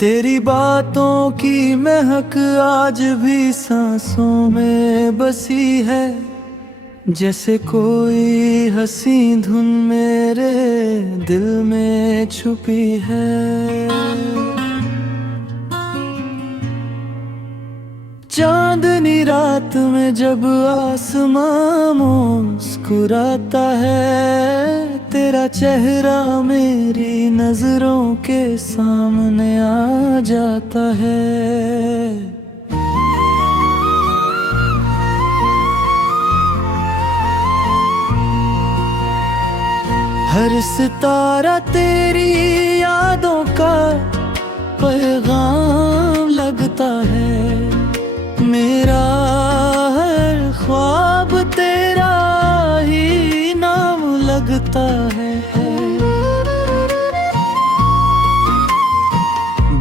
तेरी बातों की महक आज भी सांसों में बसी है। जैसे कोई हंसी धुन मेरे दिल में छुपी है। चांदनी रात में जब आसमां मुस्कुराता है, तेरा चेहरा मेरी नजरों के सामने आ जाता है। हर सितारा तेरी यादों का पैगाम लगता है। मेरा हर ख्वाब तेरा ही नाम लगता है।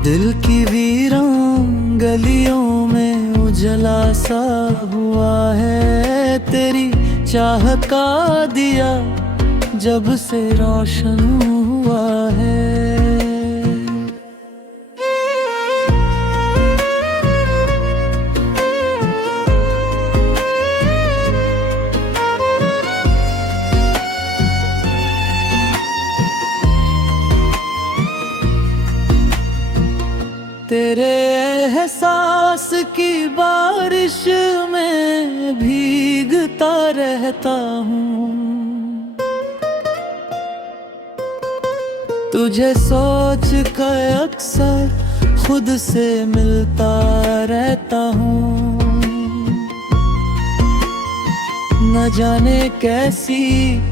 दिल की वीरान गलियों में उजला सा हुआ है। तेरी चाह का दिया जब से रोशन हुआ है। तेरे एहसास की बारिश में भीगता रहता हूँ। तुझे सोच कर अक्सर खुद से मिलता रहता हूँ। न जाने कैसी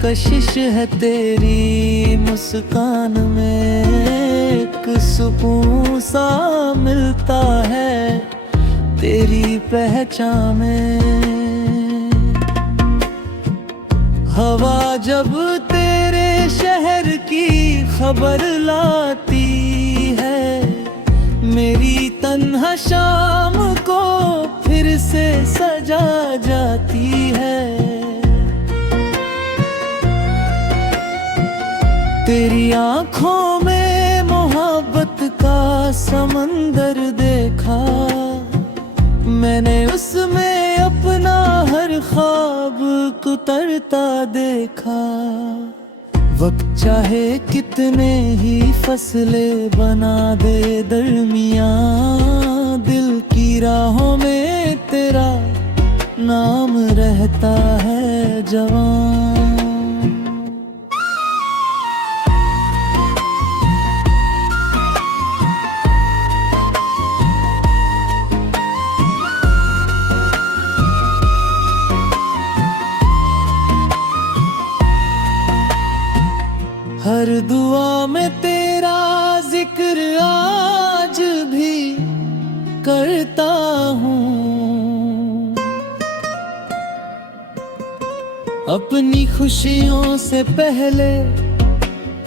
कशिश है तेरी मुस्कान में। एक सुकून सा मिलता है तेरी पहचान में। हवा जब तेरे शहर की खबर लाती है, मेरी तन्हा शाम को फिर से सजा जाती है। तेरी आंखों में मोहब्बत का समंदर देखा। मैंने उसमें अपना हर ख्वाब उतरता देखा। वक्त चाहे कितने ही फसले बना दे दरमियां, दिल की राहों में तेरा नाम रहता है जवान। हर दुआ में तेरा जिक्र आज भी करता हूँ। अपनी खुशियों से पहले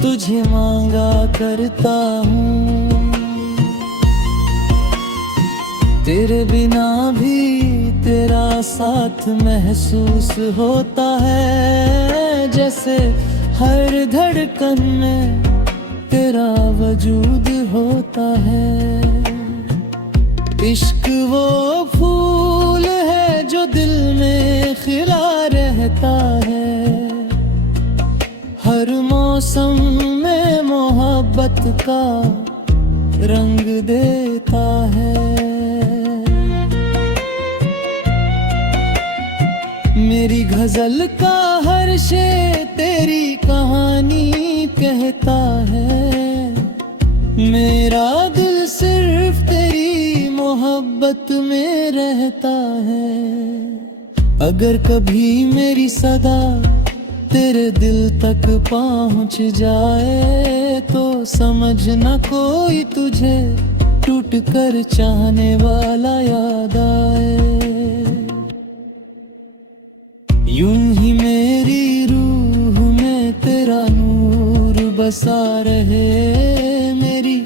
तुझे मांगा करता हूँ। तेरे बिना भी तेरा साथ महसूस होता है। जैसे हर धड़कन में तेरा वजूद होता है। इश्क वो फूल है जो दिल में खिला रहता है। हर मौसम में मोहब्बत का रंग देता है। मेरी गजल का हर शेर तेरी कहानी कहता है। मेरा दिल सिर्फ तेरी मोहब्बत में रहता है। अगर कभी मेरी सदा तेरे दिल तक पहुंच जाए, तो समझना कोई तुझे टूट कर चाहने वाला याद आए। यूं ही मेरी रूह में तेरा नूर बसा रहे। मेरी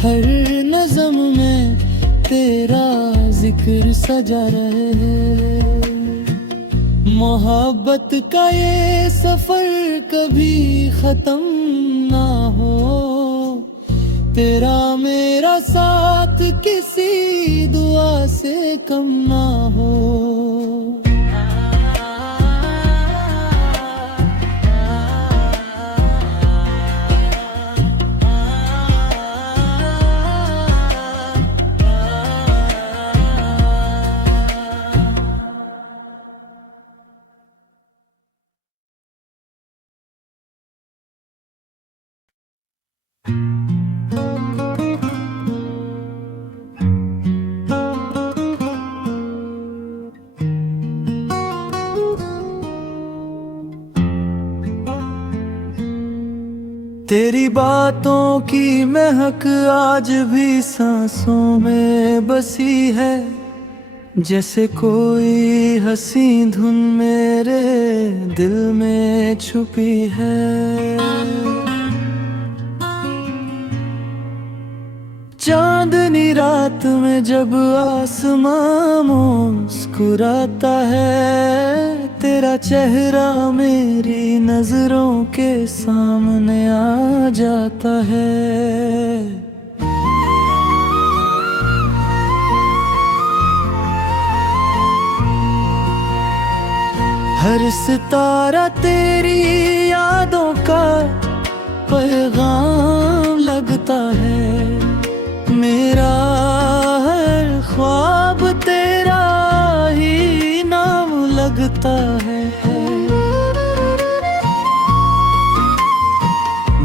हर नज़म में तेरा जिक्र सजा रहे। मोहब्बत का ये सफर कभी खत्म ना हो। तेरा मेरा साथ किसी दुआ से कम ना हो। तेरी बातों की महक आज भी सांसों में बसी है, जैसे कोई हंसी धुन मेरे दिल में छुपी है। चांदनी रात में जब आसमां मुस्कुराता है, तेरा चेहरा मेरी नजरों के सामने आ जाता है। हर सितारा तेरी यादों का पैगाम लगता है, मेरा हर ख्वाब तेरा ही नाम लगता है।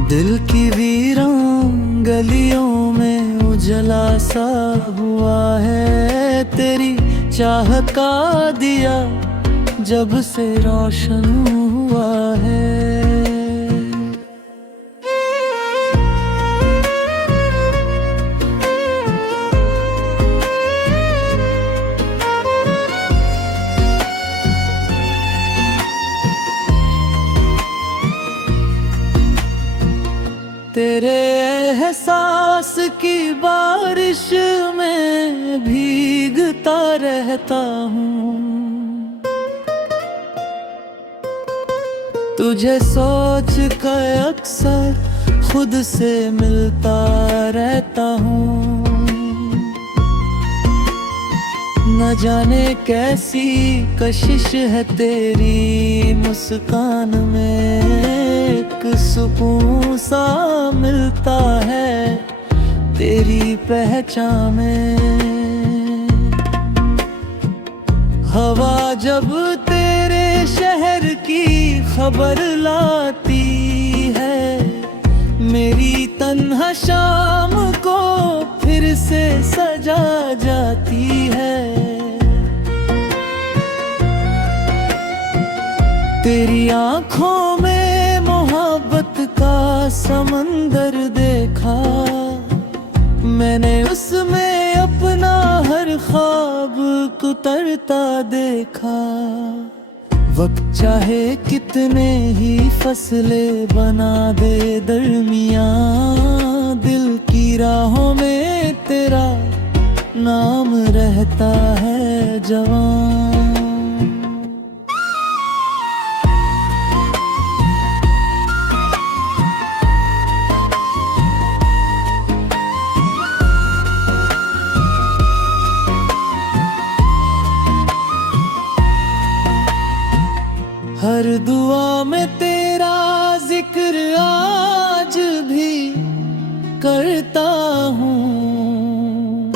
दिल की वीरान गलियों में उजला सा हुआ है, तेरी चाह का दिया जब से रोशन हुआ है। तेरे एहसास की बारिश में भीगता रहता हूँ, तुझे सोच कर अक्सर खुद से मिलता रहता हूँ। न जाने कैसी कशिश है तेरी मुस्कान में, एक सुकून सा मिलता है तेरी पहचान में। हवा जब तेरे शहर की खबर लाती है, मेरी तन्हा शाम को फिर से सजा जाती है। तेरी आँखों में मोहब्बत का समंदर देखा, मैंने उसमें अपना हर ख्वाब उतरता देखा। वक्त चाहे कितने ही फसले बना दे दरमियाँ, दिल की राहों में तेरा नाम रहता है जवान। हर दुआ में तेरा जिक्र आज भी करता हूँ,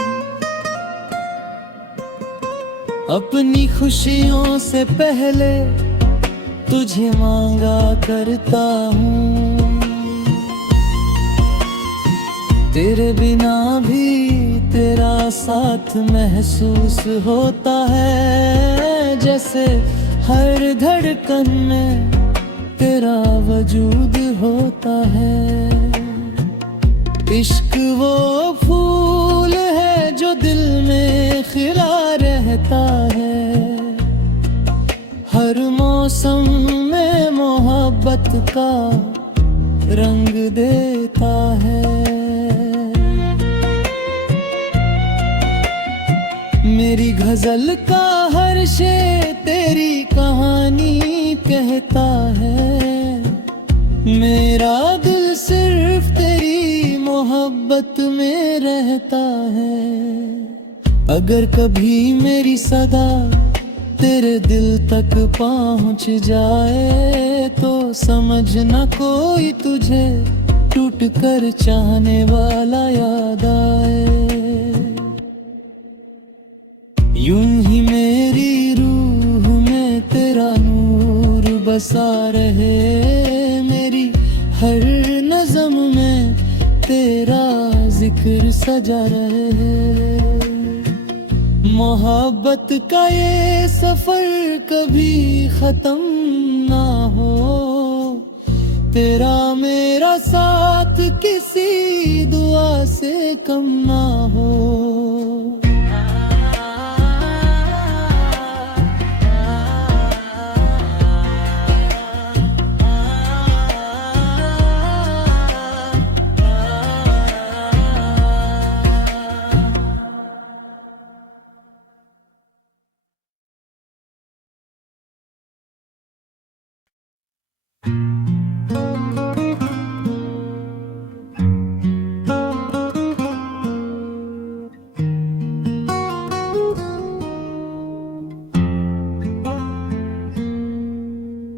अपनी खुशियों से पहले तुझे मांगा करता हूँ। तेरे बिना भी तेरा साथ महसूस होता है, जैसे हर धड़कन में तेरा वजूद होता है। इश्क वो फूल है जो दिल में खिला रहता है, हर मौसम में मोहब्बत का रंग देता है। मेरी गजल का हर शेर तेरी कहानी कहता है, मेरा दिल सिर्फ तेरी मोहब्बत में रहता है। अगर कभी मेरी सदा तेरे दिल तक पहुंच जाए तो समझना कोई तुझे टूट कर चाहने वाला याद आए। यूं ही मेरी रूह में तेरा नूर बसा रहे, मेरी हर नज़्म में तेरा जिक्र सजा रहे। मोहब्बत का ये सफर कभी खत्म ना हो, तेरा मेरा साथ किसी दुआ से कम ना हो।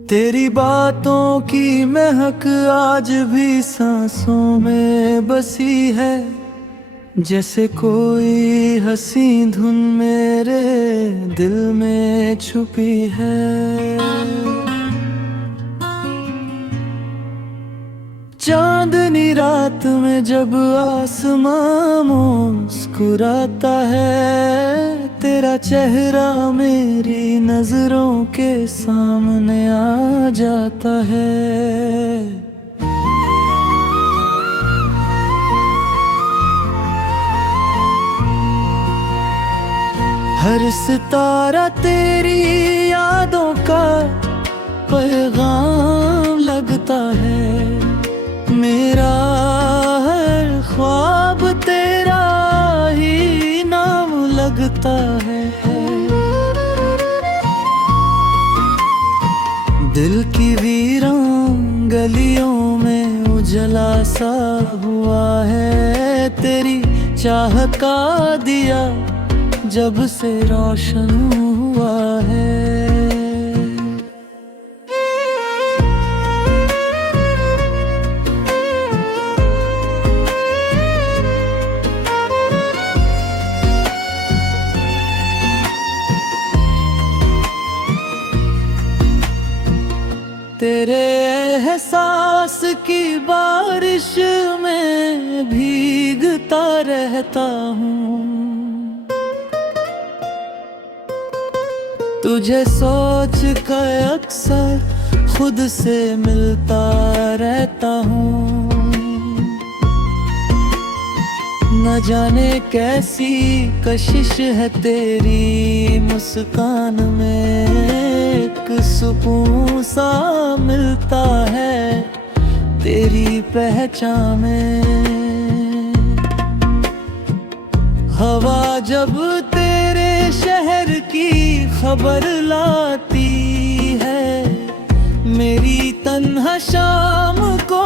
तेरी बातों की महक आज भी सांसों में बसी है, जैसे कोई हंसी धुन मेरे दिल में छुपी है। चांदनी रात में जब आसमां मुस्कुराता है, तेरा चेहरा मेरी नजरों के सामने आ जाता है। हर सितारा तेरी यादों का पैगाम लगता है, मेरा हर ख्वाब तेरा ही नाम लगता है। दिल की वीरान गलियों में उजला सा हुआ है, तेरी चाह का दिया जब से रोशन हुआ है। तेरे एहसास की बारिश में भीगता रहता हूँ, तुझे सोच कर अक्सर खुद से मिलता रहता हूँ। न जाने कैसी कशिश है तेरी मुस्कान में, एक सुकून सा मिलता है तेरी पहचान में। हवा जब तेरे शहर की खबर लाती है, मेरी तन्हा शाम को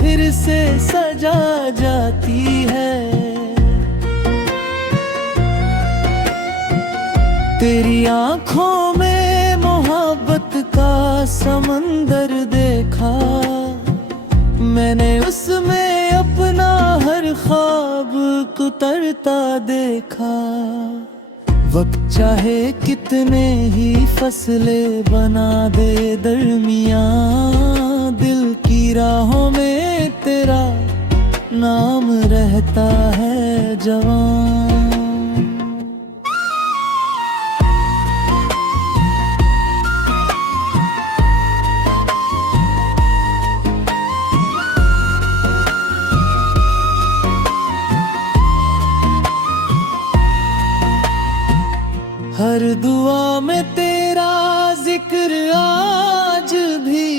फिर से सजा जाती है। तेरी आँखों में मोहब्बत का समंदर देखा, मैंने उसमें अपना हर ख्वाब उतरता देखा। वक्त चाहे कितने ही फसले बना दे दरमियाँ, दिल की राहों में तेरा नाम रहता है जवान। हर दुआ में तेरा जिक्र आज भी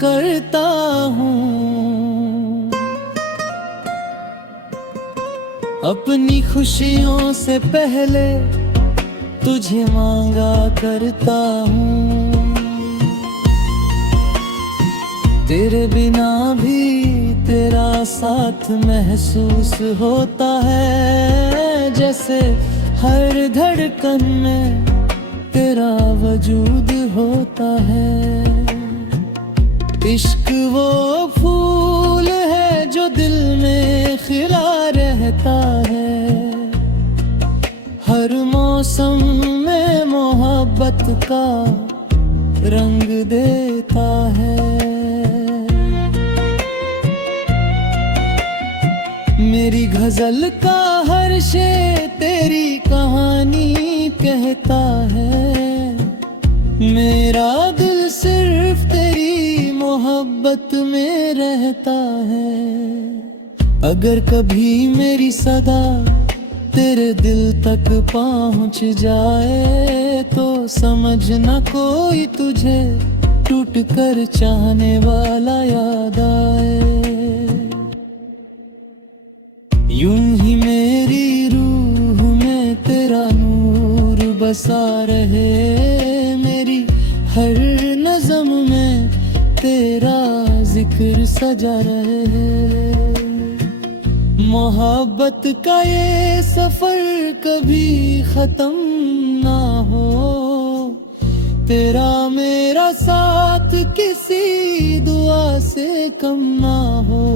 करता हूँ, अपनी खुशियों से पहले तुझे मांगा करता हूँ। तेरे बिना भी तेरा साथ महसूस होता है, जैसे हर धड़कन में तेरा वजूद होता है। इश्क वो फूल है जो दिल में खिला रहता है, हर मौसम में मोहब्बत का रंग देता है। मेरी गजल का हर शेर तेरी कहानी कहता है, मेरा दिल सिर्फ तेरी मोहब्बत में रहता है। अगर कभी मेरी सदा तेरे दिल तक पहुंच जाए तो समझना कोई तुझे टूट कर चाहने वाला याद आए। यूं ही मेरी रूह में तेरा नूर बसा रहे, मेरी हर नज़म में तेरा जिक्र सजा रहे। मोहब्बत का ये सफर कभी खत्म ना हो, तेरा मेरा साथ किसी दुआ से कम ना हो।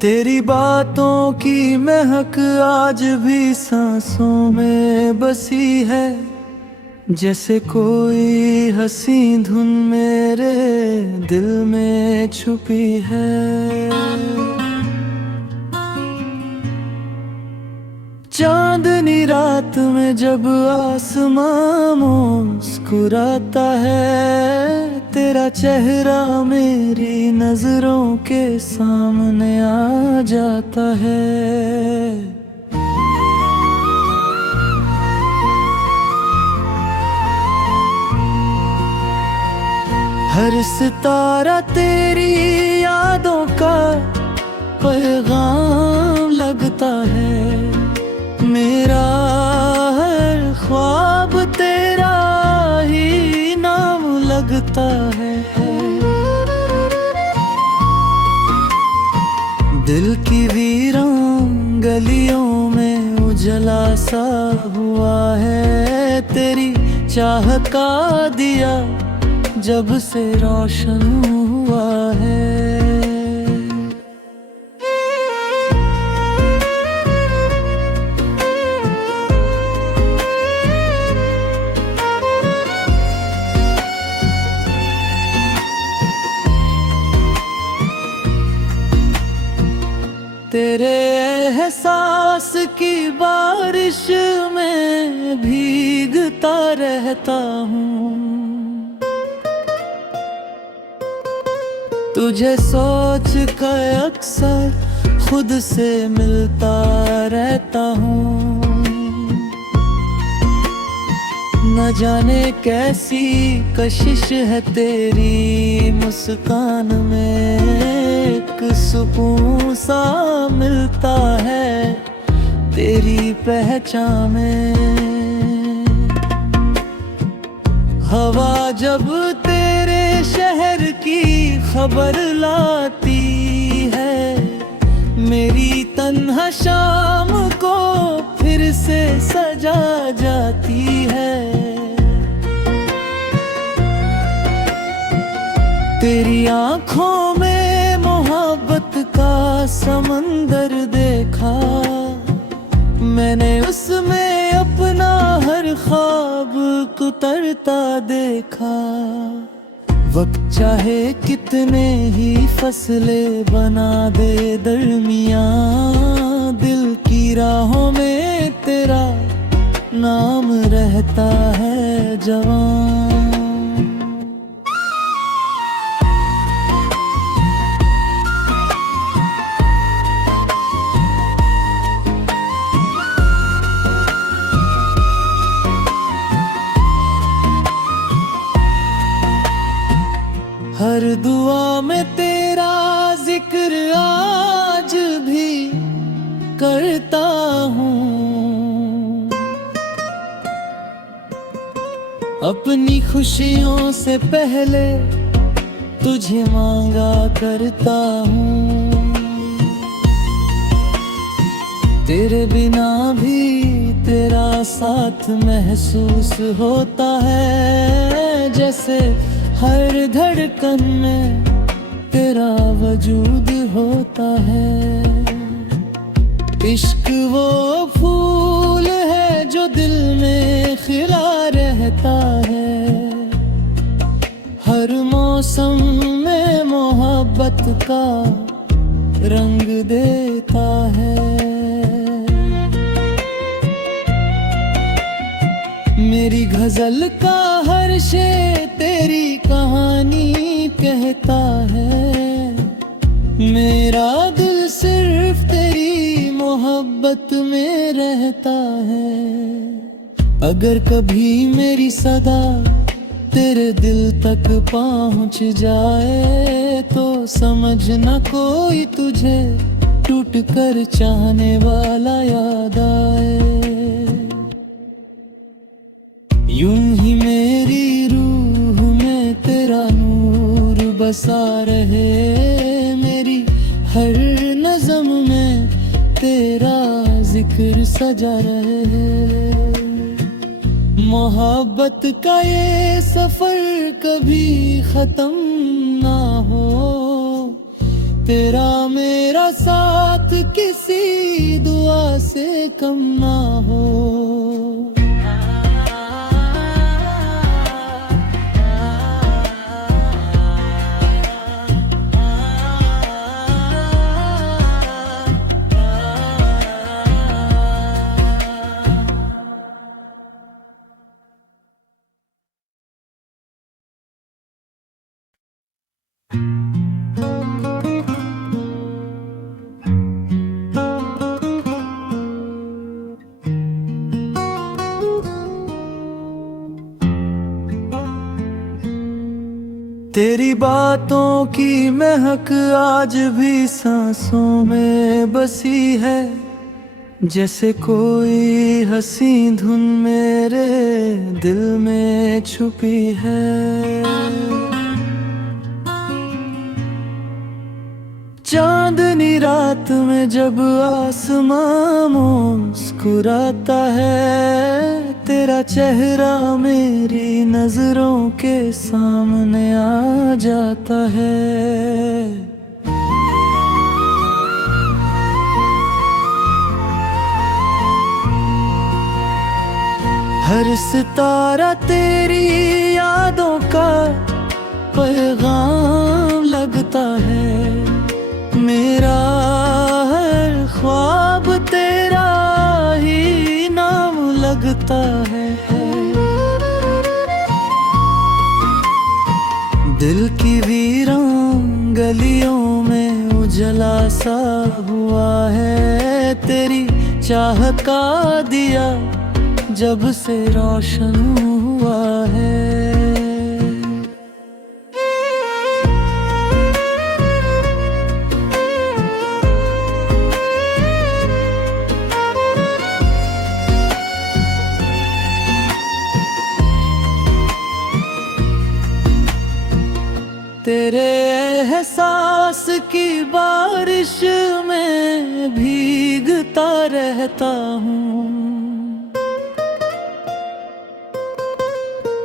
तेरी बातों की महक आज भी सांसों में बसी है, जैसे कोई हंसी धुन मेरे दिल में छुपी है। चांदनी रात में जब आसमां मुस्कुराता है, तेरा चेहरा मेरी नजरों के सामने आ जाता है। हर सितारा तेरी यादों का पैगाम लगता है, मेरा हर ख्वाब तेरा ही नाम लगता है। दिल की वीरान गलियों में उजला सा हुआ है, तेरी चाह का दिया जब से रोशन हुआ है। तेरे एहसास की बारिश में भीगता रहता हूँ, तुझे सोच कर अक्सर खुद से मिलता रहता हूँ। न जाने कैसी कशिश है तेरी मुस्कान में, एक सुकून सा मिलता है तेरी पहचान में। हवा जब तेरे शहर की खबर लाती है, मेरी तन्हा शाम को फिर से सजा जाती है। तेरी आँखों में मोहब्बत का समंदर देखा, मैंने उसमें अपना हर ख्वाब उतरता देखा। वक्त चाहे कितने ही फसले बना दे दरमियाँ, दिल की राहों में तेरा नाम रहता है जवान। हर दुआ में तेरा जिक्र आज भी करता हूँ, अपनी खुशियों से पहले तुझे मांगा करता हूँ। तेरे बिना भी तेरा साथ महसूस होता है, जैसे हर धड़कन में तेरा वजूद होता है। इश्क वो फूल है जो दिल में खिला रहता है, हर मौसम में मोहब्बत का रंग देता है। मेरी गजल का हर शेर तेरी कहानी कहता है, मेरा दिल सिर्फ तेरी मोहब्बत में रहता है। अगर कभी मेरी सदा तेरे दिल तक पहुंच जाए तो समझना कोई तुझे टूट कर चाहने वाला याद आए। यूं ही मेरी रूह में तेरा नूर बसा रहे, मेरी हर नज़्म में तेरा जिक्र सजा रहे। मोहब्बत का ये सफर कभी खत्म ना हो, तेरा मेरा साथ किसी दुआ से कम ना हो। तेरी बातों की महक आज भी सांसों में बसी है, जैसे कोई हंसी धुन मेरे दिल में छुपी है। चांदनी रात में जब आसमां मुस्कुराता है, तेरा चेहरा मेरी नजरों के सामने आ जाता है। हर सितारा तेरी यादों का पैगाम लगता है, मेरा हर ख्वाब तेरा ही नाम लगता है। दिल की वीरान गलियों में उजला सा हुआ है, तेरी चाह का दिया जब से रोशन हुआ है। तेरे एहसास की बारिश में भीगता रहता हूँ,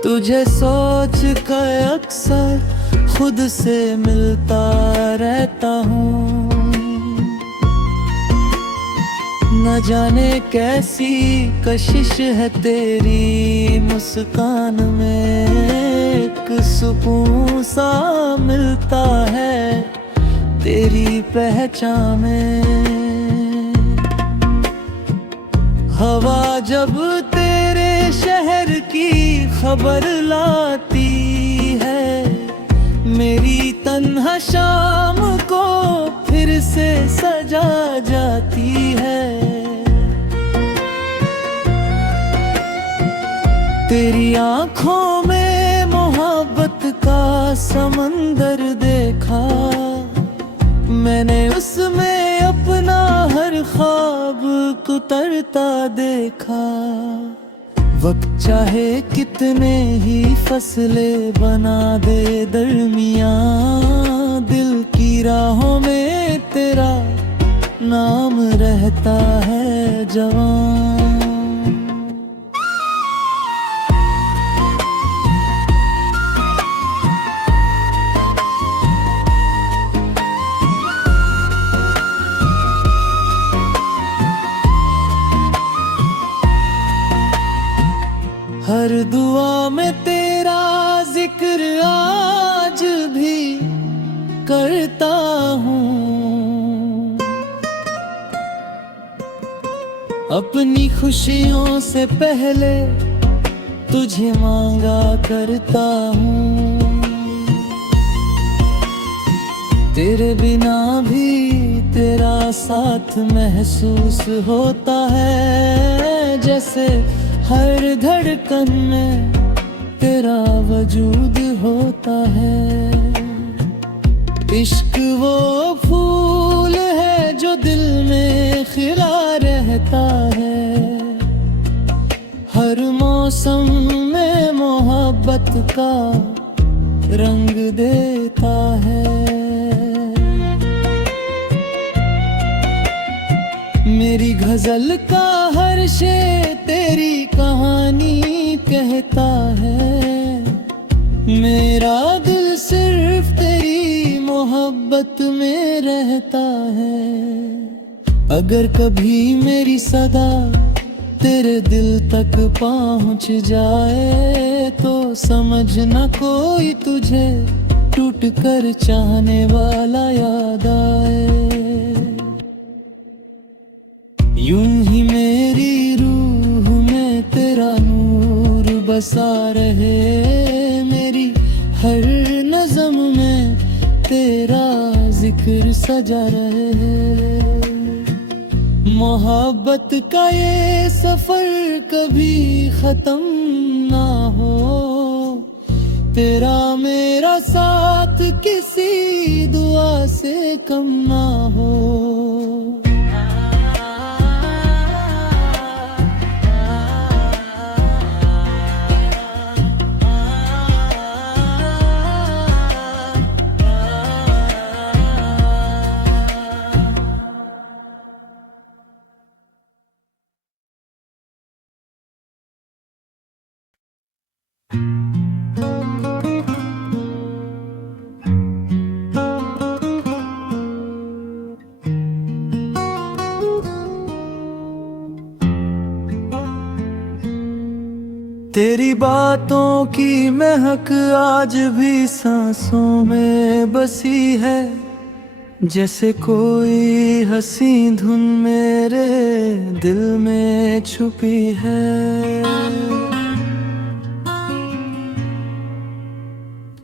तुझे सोच कर अक्सर खुद से मिलता रहता हूँ। न जाने कैसी कशिश है तेरी मुस्कान में, एक सुकून सा मिलता है तेरी पहचान में। हवा जब तेरे शहर की खबर लाती है, मेरी तन्हा शाम को फिर से सजा जाती है। तेरी आंखों में मोहब्बत का समंदर देखा, मैंने उसमें अपना हर ख्वाब उतरता देखा। वक्त चाहे कितने ही फसले बना दे दरमियां, दिल की राहों में तेरा नाम रहता है जवान। हर दुआ में तेरा जिक्र आज भी करता हूँ, अपनी खुशियों से पहले तुझे मांगा करता हूँ। तेरे बिना भी तेरा साथ महसूस होता है, जैसे हर धड़कन में तेरा वजूद होता है। इश्क वो फूल है जो दिल में खिला रहता है, हर मौसम में मोहब्बत का रंग देता है। मेरी गजल का हर शेर तेरी कहानी कहता है, मेरा दिल सिर्फ तेरी मोहब्बत में रहता है। अगर कभी मेरी सदा तेरे दिल तक पहुंच जाए, तो समझना कोई तुझे टूट कर चाहने वाला याद आए। यूं ही मेरी रूह में तेरा नूर बसा रहे, मेरी हर नज़म में तेरा जिक्र सजा रहे। मोहब्बत का ये सफर कभी खत्म ना हो, तेरा मेरा साथ किसी दुआ से कम ना हो। तेरी बातों की महक आज भी सांसों में बसी है, जैसे कोई हंसी धुन मेरे दिल में छुपी है।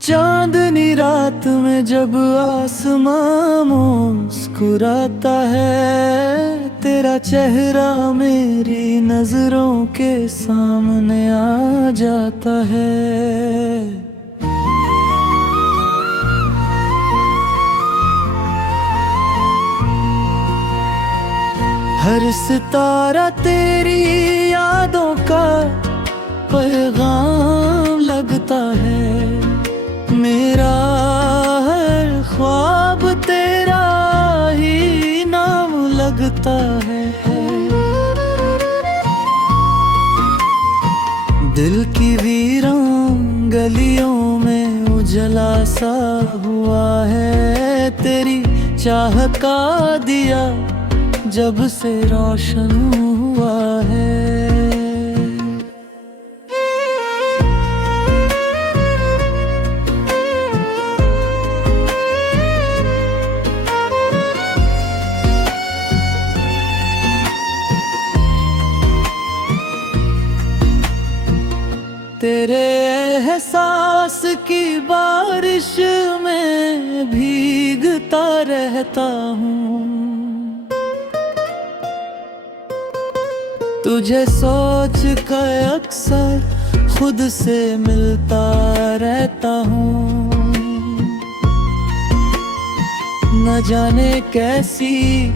चांदनी रात में जब आसमां मुस्कुराता है, तेरा चेहरा मेरी नजरों के सामने आ जाता है। हर सितारा तेरी यादों का पैगाम लगता है, मेरा हर ख्वाब तेरा ही नाम लगता है। दिल की वीरान गलियों में उजला सा हुआ है, तेरी चाह का दिया जब से रोशन हुआ है। एहसास की बारिश में भीगता रहता हूँ। तुझे सोच कर अक्सर खुद से मिलता रहता हूँ। न जाने कैसी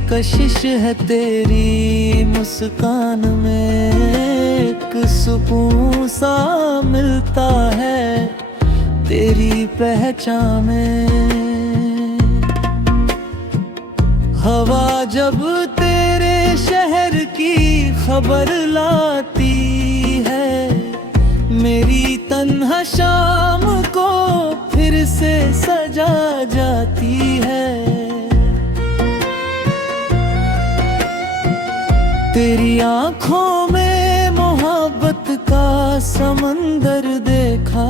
कशिश है तेरी मुस्कान में, एक सुकून सा मिलता है तेरी पहचान में। हवा जब तेरे शहर की खबर लाती है, मेरी तन्हा शाम को फिर से सजा जाती है। तेरी आँखों में मोहब्बत का समंदर देखा,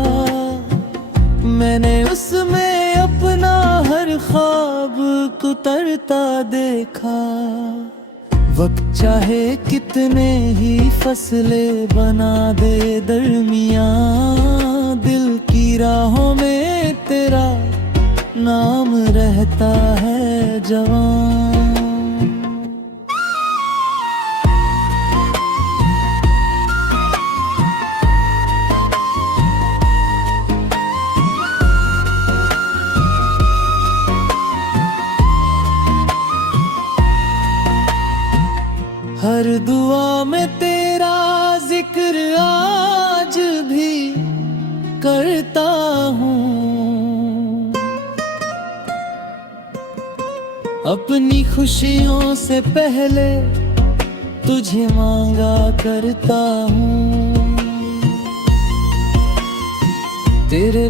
मैंने उसमें अपना हर ख्वाब उतरता देखा। वक्त चाहे कितने ही फसले बना दे दरमियाँ, दिल की राहों में तेरा नाम रहता है जवान। हर दुआ में तेरा जिक्र आज भी करता हूँ। अपनी खुशियों से पहले तुझे मांगा करता हूँ। तेरे